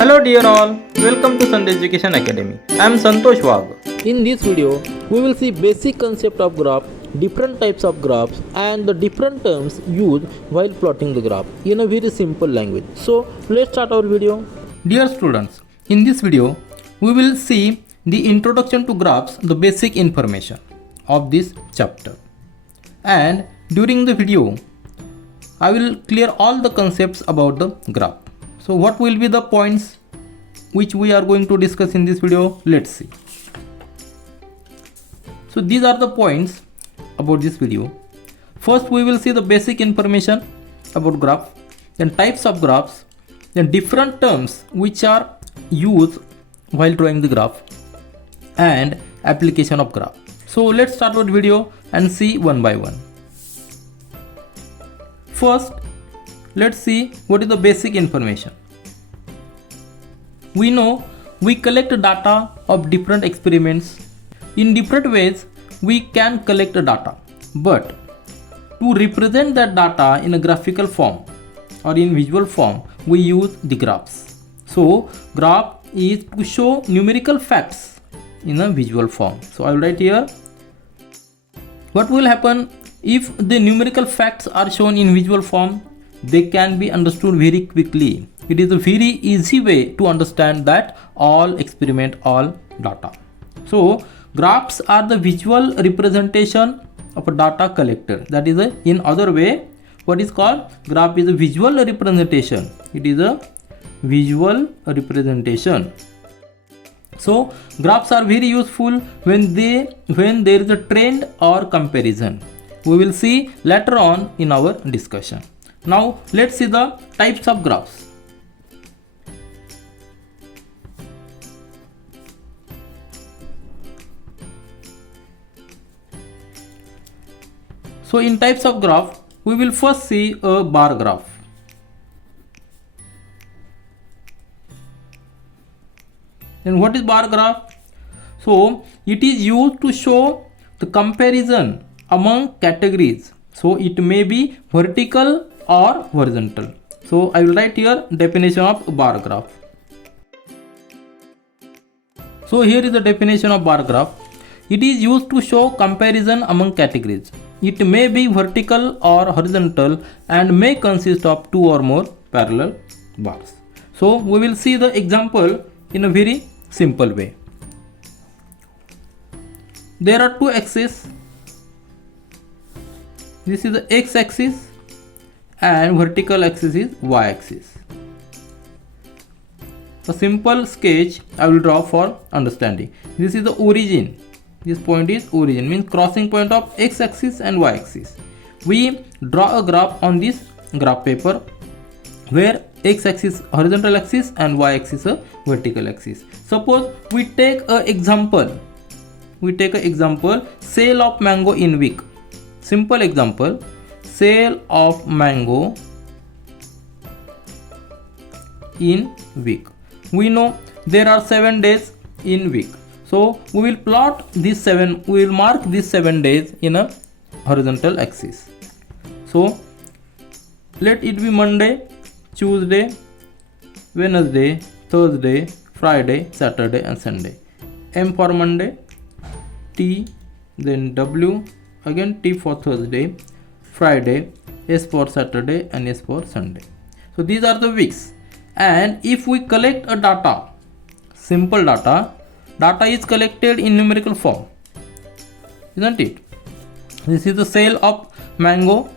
Hello dear all, welcome to Sandhya Education Academy. I am Santosh Wag. In this video, we will see basic concept of graph, different types of graphs and the different terms used while plotting the graph in a very simple language. So, let's start our video. Dear students, in this video, we will see the introduction to graphs, the basic information of this chapter. And during the video, I will clear all the concepts about the graph. So what will be the points which we are going to discuss in this video? Let's see. So these are the points about this video. First we will see the basic information about graph, then types of graphs, then different terms which are used while drawing the graph, and application of graph. So let's start with video and see one by one. First, let's see what is the basic information. We know we collect data of different experiments. In different ways we can collect data, but to represent that data in a graphical form or in visual form we use the graphs. So graph is to show numerical facts in a visual form. So I will write here, what will happen if the numerical facts are shown in visual form? They can be understood very quickly. It is a very easy way to understand that all experiment, all data. So graphs are the visual representation of a data collected. That is in other way, what is called graph is a visual representation. It is a visual representation. So graphs are very useful when there is a trend or comparison. We will see later on in our discussion. Now let's see the types of graphs. So in types of graph, we will first see a bar graph. Then what is bar graph? So it is used to show the comparison among categories. So it may be vertical or horizontal. So I will write here definition of bar graph. So here is the definition of bar graph. It is used to show comparison among categories. It may be vertical or horizontal and may consist of two or more parallel bars. So we will see the example in a very simple way. There are two axes. This is the x-axis and vertical axis is y-axis. A simple sketch I will draw for understanding. This is the origin. This point is origin, means crossing point of x-axis and y-axis. We draw a graph on this graph paper where x-axis horizontal axis and y-axis a vertical axis. Suppose we take a example. Sale of mango in week. Simple example, sale of mango in week. We know there are 7 days in week. So we will plot these 7, we will mark these 7 days in a horizontal axis. So let it be Monday, Tuesday, Wednesday, Thursday, Friday, Saturday and Sunday. M for Monday, T, then W, again T for Thursday, Friday, S for Saturday and S for Sunday. So these are the weeks. And if we collect a data, simple data is collected in numerical form, isn't it? This is the sale of mango.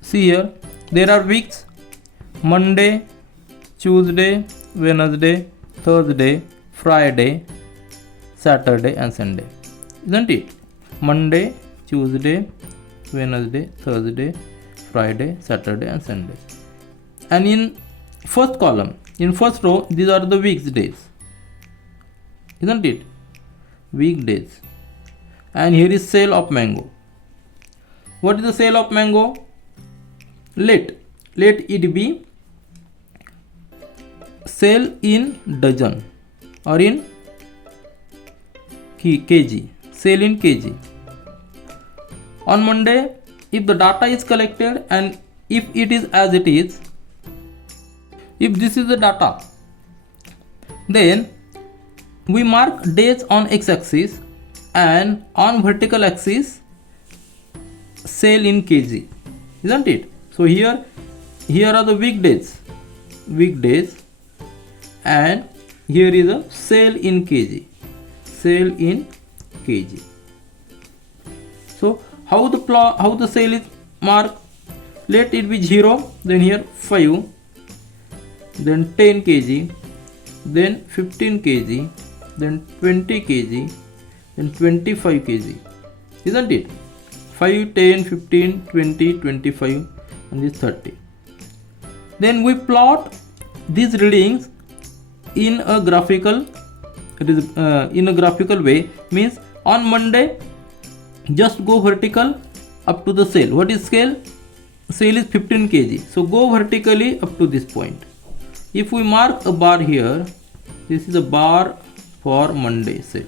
See here, there are weeks: Monday, Tuesday, Wednesday, Thursday, Friday, Saturday and Sunday, isn't it? Monday, Tuesday, Wednesday, Thursday, Friday, Saturday and Sunday. And in first column, in first row, these are the weekdays, isn't it? Weekdays. And here is sale of mango. What is the sale of mango? Let it be sale in dozen or in kg. Sale in kg. On Monday, if the data is collected and if it is as it is, If this is the data, then we mark days on x-axis and on vertical axis sale in kg, isn't it? So here are the weekdays, and here is a sale in kg. So how the sale is marked? Let it be 0, then here 5, then 10 kg, then 15 kg, then 20 kg, then 25 kg, isn't it? 5, 10, 15, 20, 25, and this 30. Then we plot these readings in a graphical way. Means on Monday, just go vertical up to the sale. What is sale? Sale is 15 kg. So go vertically up to this point. If we mark a bar here, this is a bar for Monday sale,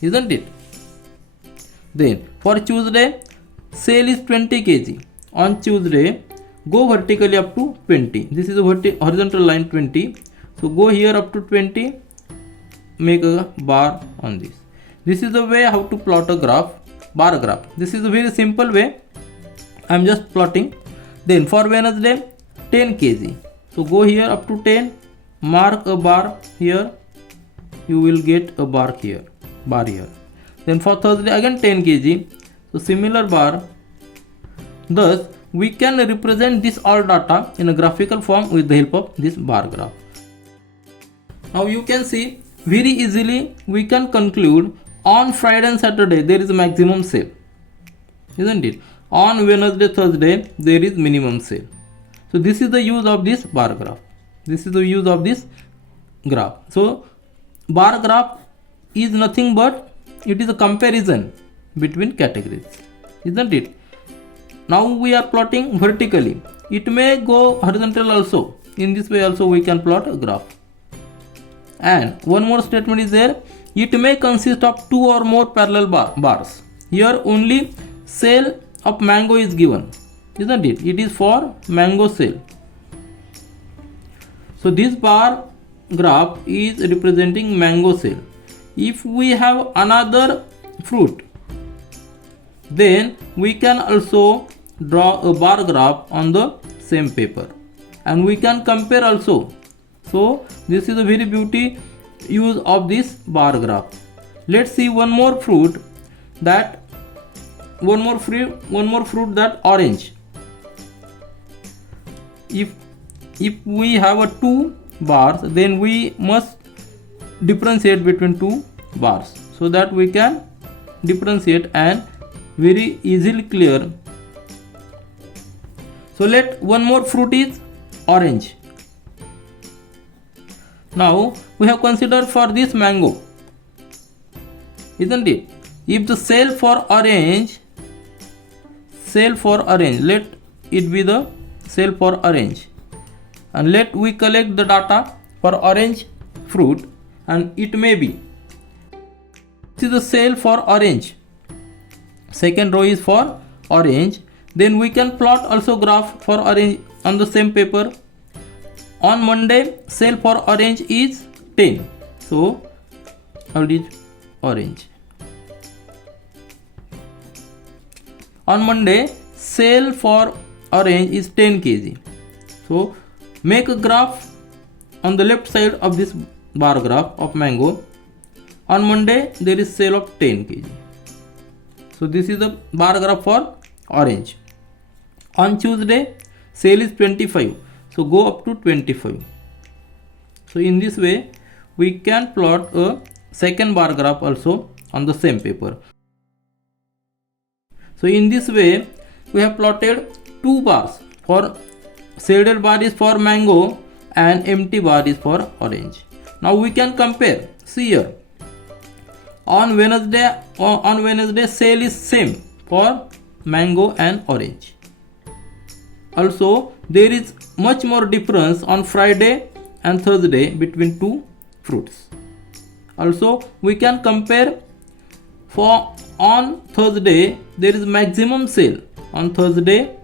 isn't it? Then for Tuesday, sale is 20 kg. On Tuesday, go vertically up to 20. This is a horizontal line 20. So go here up to 20, make a bar on this. This is the way how to plot a graph, bar graph. This is a very simple way. I am just plotting. Then for Wednesday, 10 kg. So go here up to 10, mark a bar here. You will get a bar here. Then for Thursday again 10 kg. So similar bar. Thus we can represent this all data in a graphical form with the help of this bar graph. Now you can see very easily we can conclude on Friday and Saturday there is a maximum sale, isn't it? On Wednesday, Thursday there is minimum sale. So this is the use of this bar graph. So bar graph is nothing but it is a comparison between categories, isn't it? Now we are plotting vertically. It may go horizontal also. In this way also we can plot a graph. And one more statement is there. It may consist of 2 or more parallel bars. Here only sale of mango is given, isn't it? It is for mango sale. So this bar graph is representing mango sale. If we have another fruit, then we can also draw a bar graph on the same paper and we can compare also. So this is a very beauty use of this bar graph. Let's see one more fruit, that orange. If we have a 2 bars, then we must differentiate between 2 bars so that we can differentiate and very easily clear. So let one more fruit is orange. Now we have considered for this mango, isn't it? If the sale for orange, let it be the sale for orange, and let we collect the data for orange fruit, and it may be this is the sale for orange. Second row is for orange. Then we can plot also graph for orange on the same paper. On Monday, sale for orange is 10. So how it is orange. On Monday, sale for orange is 10 kg. So make a graph on the left side of this bar graph of mango. On Monday, there is sale of 10 kg. So this is the bar graph for orange. On Tuesday, sale is 25. So go up to 25. So in this way, we can plot a second bar graph also on the same paper. So in this way, we have plotted 2 bars. For shaded bar is for mango and empty bar is for orange. Now we can compare. See here. On Wednesday, sale is same for mango and orange. Also, there is much more difference on Friday and Thursday between 2 fruits. Also, we can compare for on Thursday there is maximum sale on Thursday.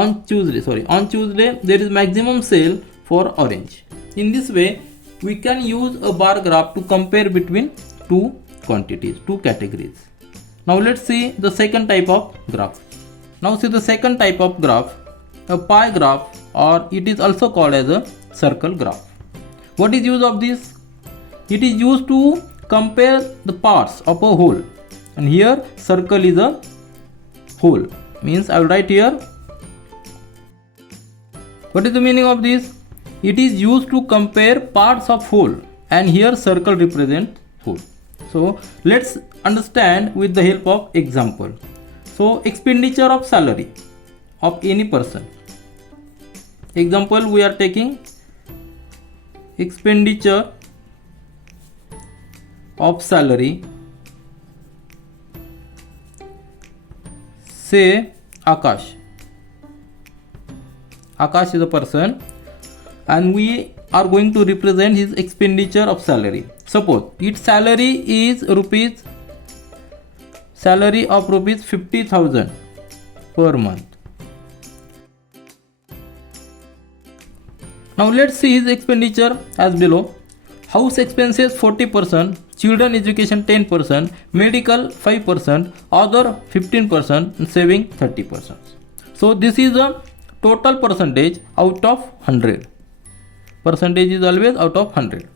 on Tuesday there is maximum sale for orange. In this way we can use a bar graph to compare between two quantities, two categories. Now let's see the second type of graph. Now see the second type of graph, a pie graph, or it is also called as a circle graph. What is use of this? It is used to compare the parts of a whole, and here circle is a whole, means I will write here. What is the meaning of this? It is used to compare parts of whole, and here circle represents whole. So let's understand with the help of example. So expenditure of salary of any person. Example, we are taking expenditure of salary, say Akash. Akash is a person, and we are going to represent his expenditure of salary. Suppose its salary is salary of rupees 50,000 per month. Now let's see his expenditure as below. House expenses 40%, children education 10%, medical 5%, other 15%, and saving 30%. So this is a total percentage out of 100. Percentage is always out of 100.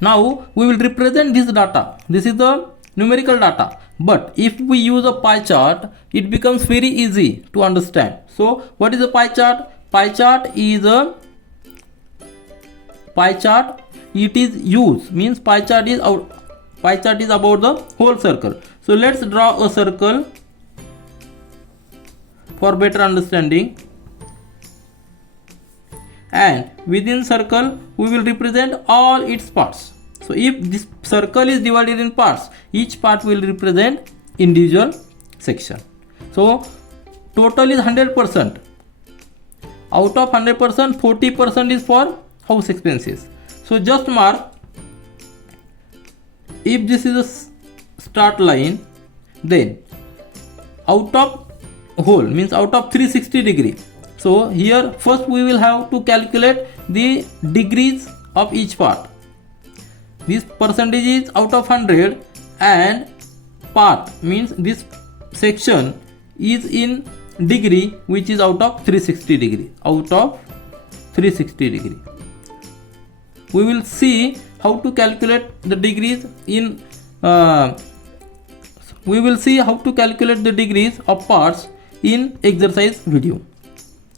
Now we will represent this data. This is the numerical data. But if we use a pie chart, it becomes very easy to understand. So what is a pie chart? Pie chart is a pie chart. It is used, means pie chart is about the whole circle. So let's draw a circle for better understanding, and within circle we will represent all its parts. So if this circle is divided in parts, each part will represent individual section. So total is 100%. Out of 100%, 40% is for house expenses. So just mark, if this is a start line, then out of whole, means out of 360 degree. So here first we will have to calculate the degrees of each part. This percentage is out of 100, and part means this section is in degree, which is out of 360 degree. Out of 360 degree. We will see how to calculate the degrees in we will see how to calculate the degrees of parts in exercise video.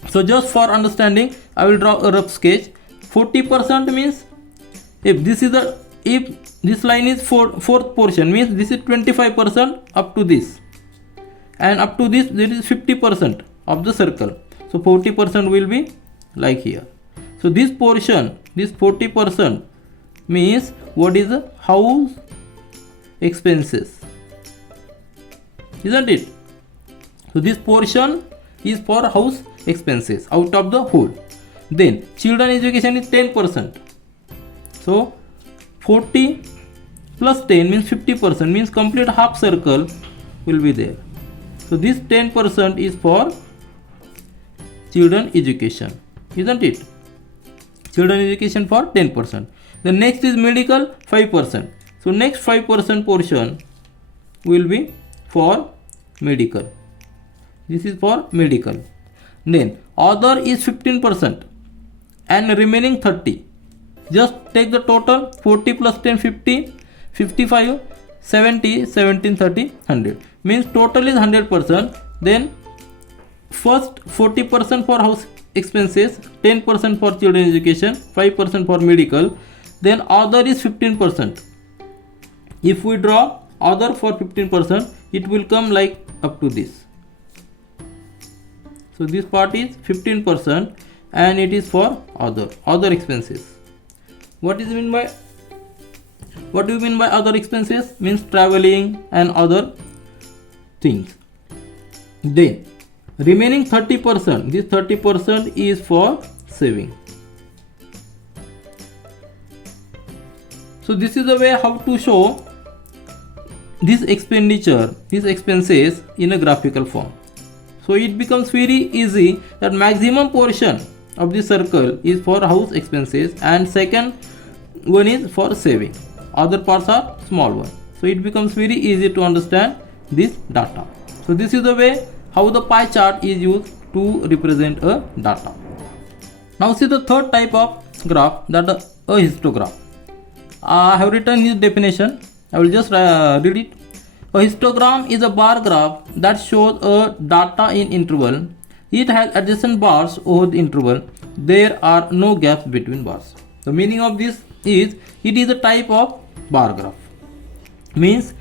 So just for understanding, I will draw a rough sketch. 40% means if this line is fourth portion, means this is 25% up to this, and up to this there is 50% of the circle. So 40% will be like here. So this portion, this 40% means what is the house expenses, isn't it? So this portion is for house expenses out of the whole. Then children education is 10%. So 40 plus 10 means 50%, means complete half circle will be there. So this 10% is for children education, isn't it? Children education for 10%. The next is medical 5%. So next 5% portion will be for medical. This is for medical. Then other is 15% and remaining 30. Just take the total, 40 plus 10 50, 55, 70, 17, 30, 100. Means total is 100%. Then first 40% for house expenses, 10% for children education, 5% for medical. Then other is 15%. If we draw other for 15%, it will come like up to this. So this part is 15% and it is for other expenses. What do you mean by other expenses? Means traveling and other things. Then remaining 30%, this 30% is for saving. So this is the way how to show this expenditure, these expenses in a graphical form. So it becomes very easy that maximum portion of the circle is for house expenses and second one is for saving. Other parts are small one. So it becomes very easy to understand this data. So this is the way how the pie chart is used to represent a data. Now see the third type of graph, that a histogram. I have written his definition. I will just read it. A histogram is a bar graph that shows a data in interval. It has adjacent bars over the interval. There are no gaps between bars. The meaning of this is it is a type of bar graph. Means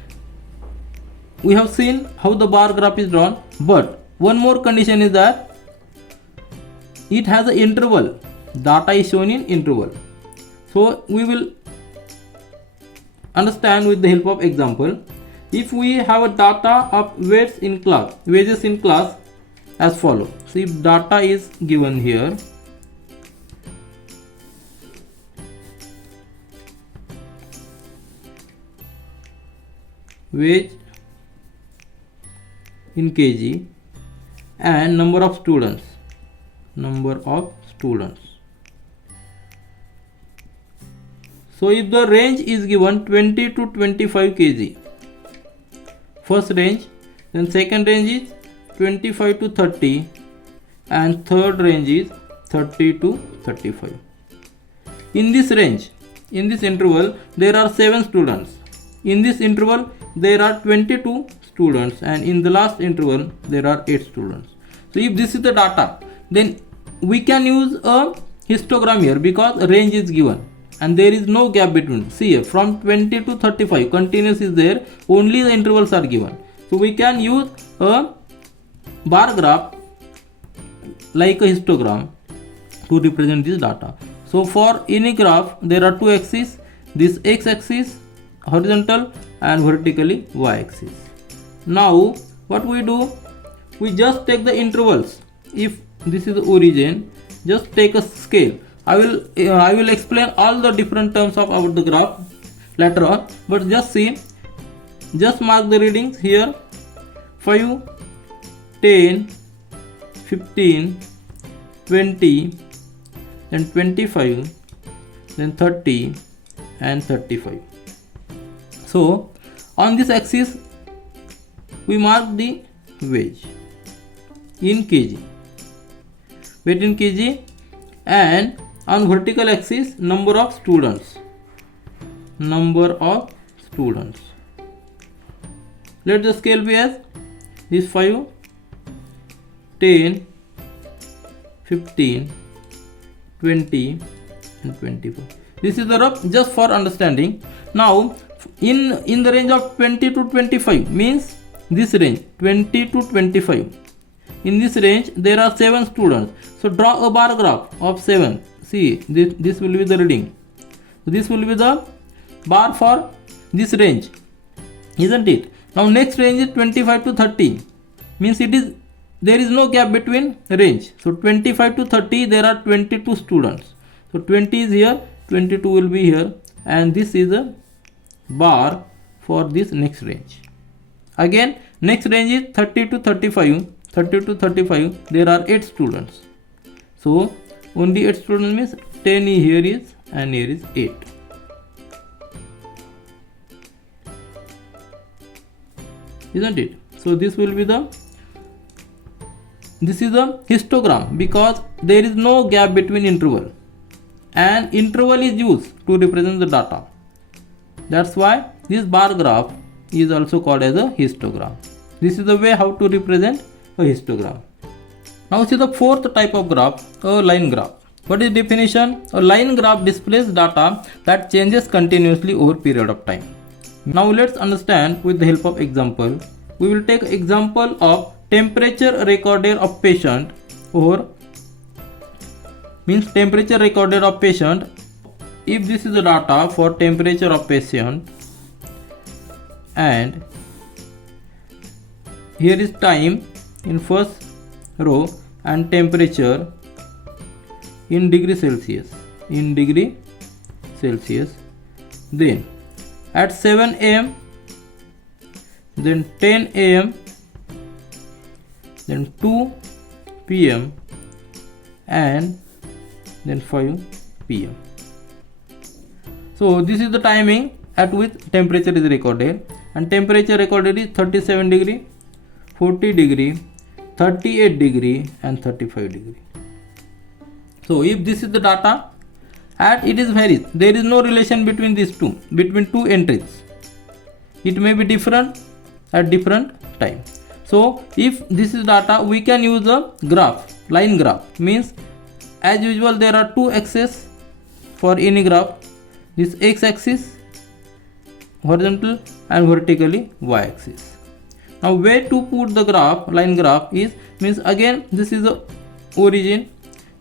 we have seen how the bar graph is drawn, but one more condition is that it has an interval. Data is shown in interval. So we will understand with the help of example. If we have a data of wages in class as follow. So if data is given here, wage in kg and number of students. So if the range is given 20 to 25 kg, first range, then second range is 25 to 30 and third range is 30 to 35. In this range, in this interval, there are 7 students. In this interval, there are 22 students and in the last interval, there are 8 students. So if this is the data, then we can use a histogram here because range is given and there is no gap between. See here, from 20 to 35 continuous is there, only the intervals are given. So we can use a bar graph like a histogram to represent this data. So for any graph there are two axes, this x axis horizontal and vertically y axis. Now what we do, we just take the intervals. If this is the origin, just take a scale. I will explain all the different terms of the graph later on, but just see, just mark the readings here: 5, 10, 15, 20, then 25, then 30 and 35. So on this axis we mark the wage in kg, weight in kg, and on vertical axis number of students. Let the scale be as this: 5, 10, 15, 20 and 24. This is the rough, just for understanding. Now in the range of 20 to 25 means this range 20 to 25. In this range there are 7 students. So draw a bar graph of 7. See, this will be the reading. This will be the bar for this range, isn't it? Now next range is 25 to 30. Means there is no gap between range. So 25 to 30 there are 22 students. So 20 is here, 22 will be here, and this is a bar for this next range. Again next range is 30 to 35. 30 to 35 there are 8 students. So only 8 students means 10 here is and here is 8. Isn't it? So this will be this is a histogram because there is no gap between interval, and interval is used to represent the data. That's why this bar graph is also called as a histogram. This is the way how to represent a histogram. Now see the fourth type of graph, a line graph. What is definition? A line graph displays data that changes continuously over period of time. Now let's understand with the help of example. We will take example of temperature recorded of patient, or means temperature recorded of patient. If this is the data for temperature of patient and here is time in first row and temperature in degree Celsius, then at 7 am, then 10 am, then 2 p.m. and then 5 p.m. So this is the timing at which temperature is recorded, and temperature recorded is 37 degree, 40 degree, 38 degree and 35 degree. So if this is the data and it is varies, there is no relation between these two, between two entries. It may be different at different time. So if this is data, we can use a graph, line graph. Means as usual there are two axes for any graph. This x-axis horizontal and vertically y-axis. Now where to put the graph, line graph is, means again this is the origin.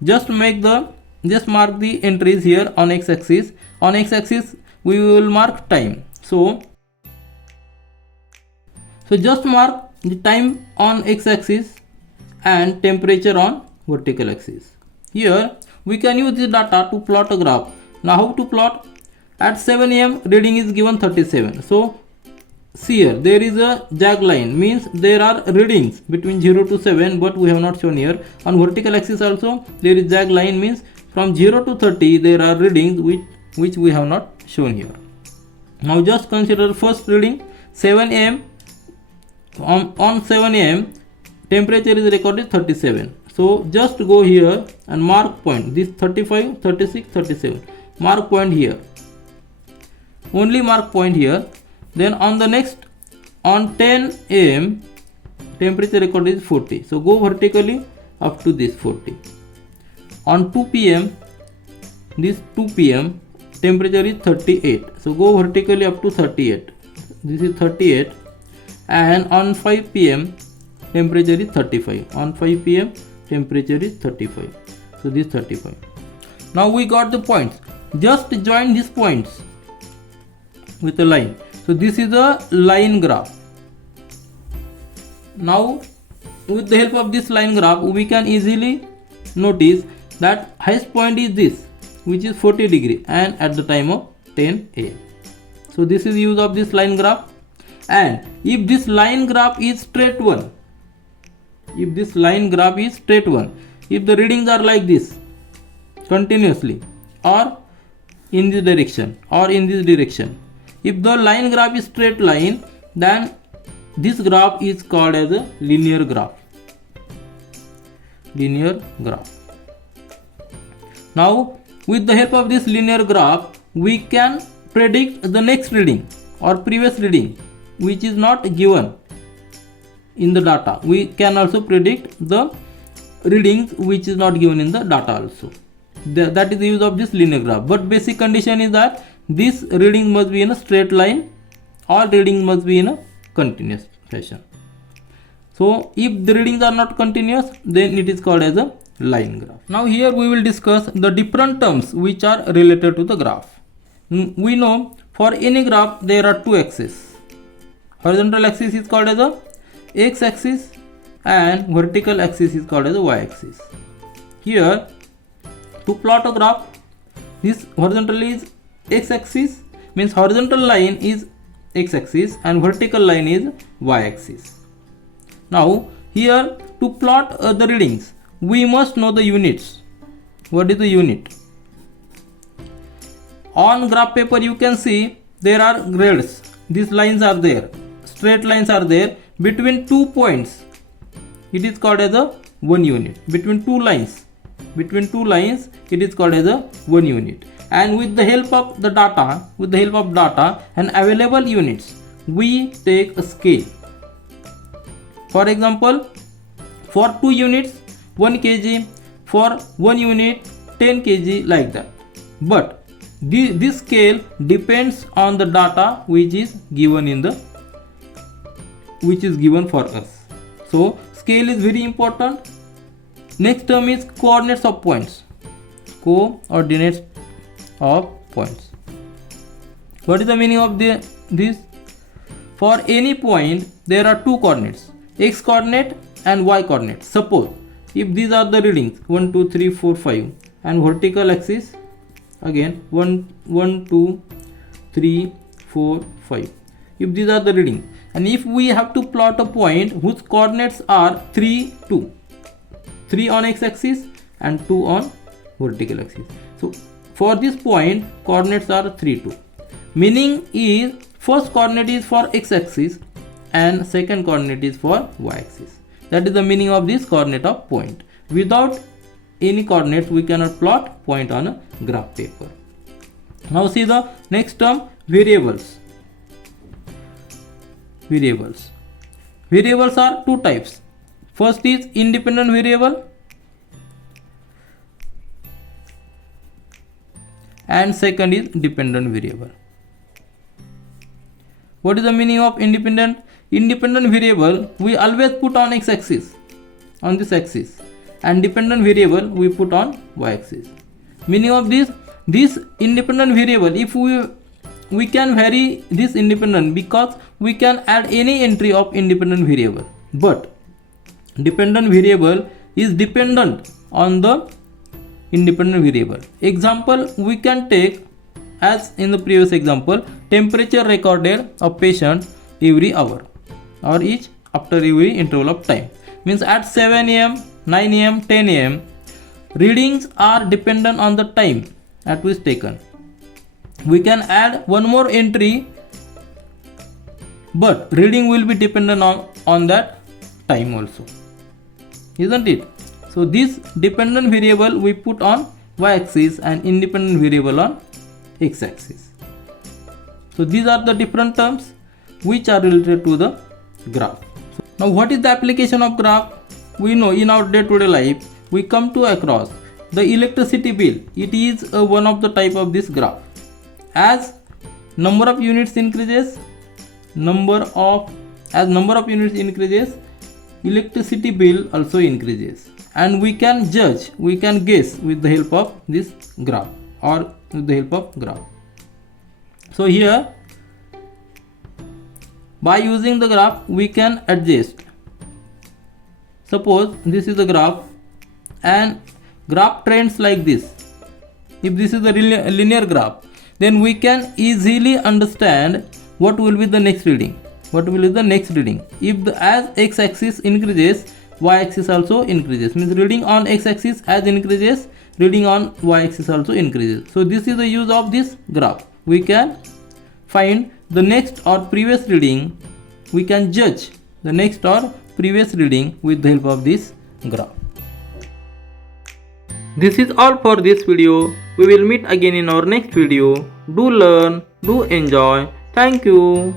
Just mark the entries here on x-axis. On x-axis we will mark time. So just mark the time on x-axis and temperature on vertical axis. Here we can use this data to plot a graph. Now how to plot? At 7 am reading is given 37. So see here there is a jag line, means there are readings between 0 to 7, but we have not shown here. On vertical axis also there is jag line, means from 0 to 30 there are readings which we have not shown here. Now just consider first reading 7 am. On 7 am temperature is recorded 37. So just go here and mark point, this 35, 36, 37. Mark point here. Only mark point here. Then on the next, on 10 am temperature recorded is 40. So go vertically up to this 40. On 2 pm, this 2 pm temperature is 38. So go vertically up to 38. This is 38. And on 5 pm temperature is 35. On 5 pm temperature is 35. So this 35. Now we got the points. Just join these points with a line. So this is a line graph. Now with the help of this line graph we can easily notice that highest point is this, which is 40 degree, and at the time of 10 am. So this is use of this line graph. And if this line graph is straight one, if the readings are like this continuously, or in this direction, or in this direction, if the line graph is straight line, then this graph is called as a linear graph. Now with the help of this linear graph we can predict the next reading or previous reading which is not given in the data. We can also predict the readings which is not given in the data also. That is the use of this linear graph. But basic condition is that this reading must be in a straight line or reading must be in a continuous fashion. So if the readings are not continuous, then it is called as a line graph. Now here we will discuss the different terms which are related to the graph. We know for any graph there are two axes. Horizontal axis is called as a x-axis and vertical axis is called as a y-axis. Here to plot a graph, this horizontal is x-axis, means horizontal line is x-axis and vertical line is y-axis. Now here to plot the readings we must know the units. What is the unit? On graph paper you can see there are grids. These lines are there, straight lines are there. Between 2 points it is called as a 1 unit. Between two lines it is called as a 1 unit. And with the help of the data, and available units, we take a scale. For example, for 2 units 1 kg, for 1 unit 10 kg, like that. But this scale depends on the data which is given for us. So scale is very important. Next term is coordinates of points. Coordinates of points. What is the meaning of this? For any point there are two coordinates, x coordinate and y coordinate. Suppose if these are the readings 1, 2, 3, 4, 5 and vertical axis again 1, 2, 3, 4, 5. If these are the readings And if we have to plot a point whose coordinates are 3, 2, 3 on x-axis and 2 on vertical axis. So for this point, coordinates are 3, 2. Meaning is first coordinate is for x-axis and second coordinate is for y-axis. That is the meaning of this coordinate of point. Without any coordinates, we cannot plot point on a graph paper. Now see the next term, variables. Variables are two types. First is independent variable and second is dependent variable. What is the meaning of independent? Independent variable we always put on x-axis, on this axis, and dependent variable we put on y-axis. Meaning of this independent variable, if we can vary this independent because we can add any entry of independent variable, but dependent variable is dependent on the independent variable. Example we can take, as in the previous example, temperature recorded of patient every hour or each after every interval of time. Means at 7 am, 9 am, 10 am, readings are dependent on the time at which taken. We can add one more entry, but reading will be dependent on that time also, isn't it? So this dependent variable we put on y-axis and independent variable on x-axis. So these are the different terms which are related to the graph. Now what is the application of graph? We know in our day-to-day life we come to across the electricity bill. It is one of the type of this graph. As number of units increases, number of units, electricity bill also increases, and we can judge, we can guess with the help of this graph or with the help of graph. So here, by using the graph we can adjust. Suppose this is the graph and graph trends like this. If this is the linear graph, then we can easily understand what will be the next reading. If as x-axis increases, y-axis also increases. Means reading on x-axis as increases, reading on y-axis also increases. So this is the use of this graph. We can find the next or previous reading. We can judge the next or previous reading with the help of this graph. This is all for this video. We will meet again in our next video. Do learn, do enjoy. Thank you.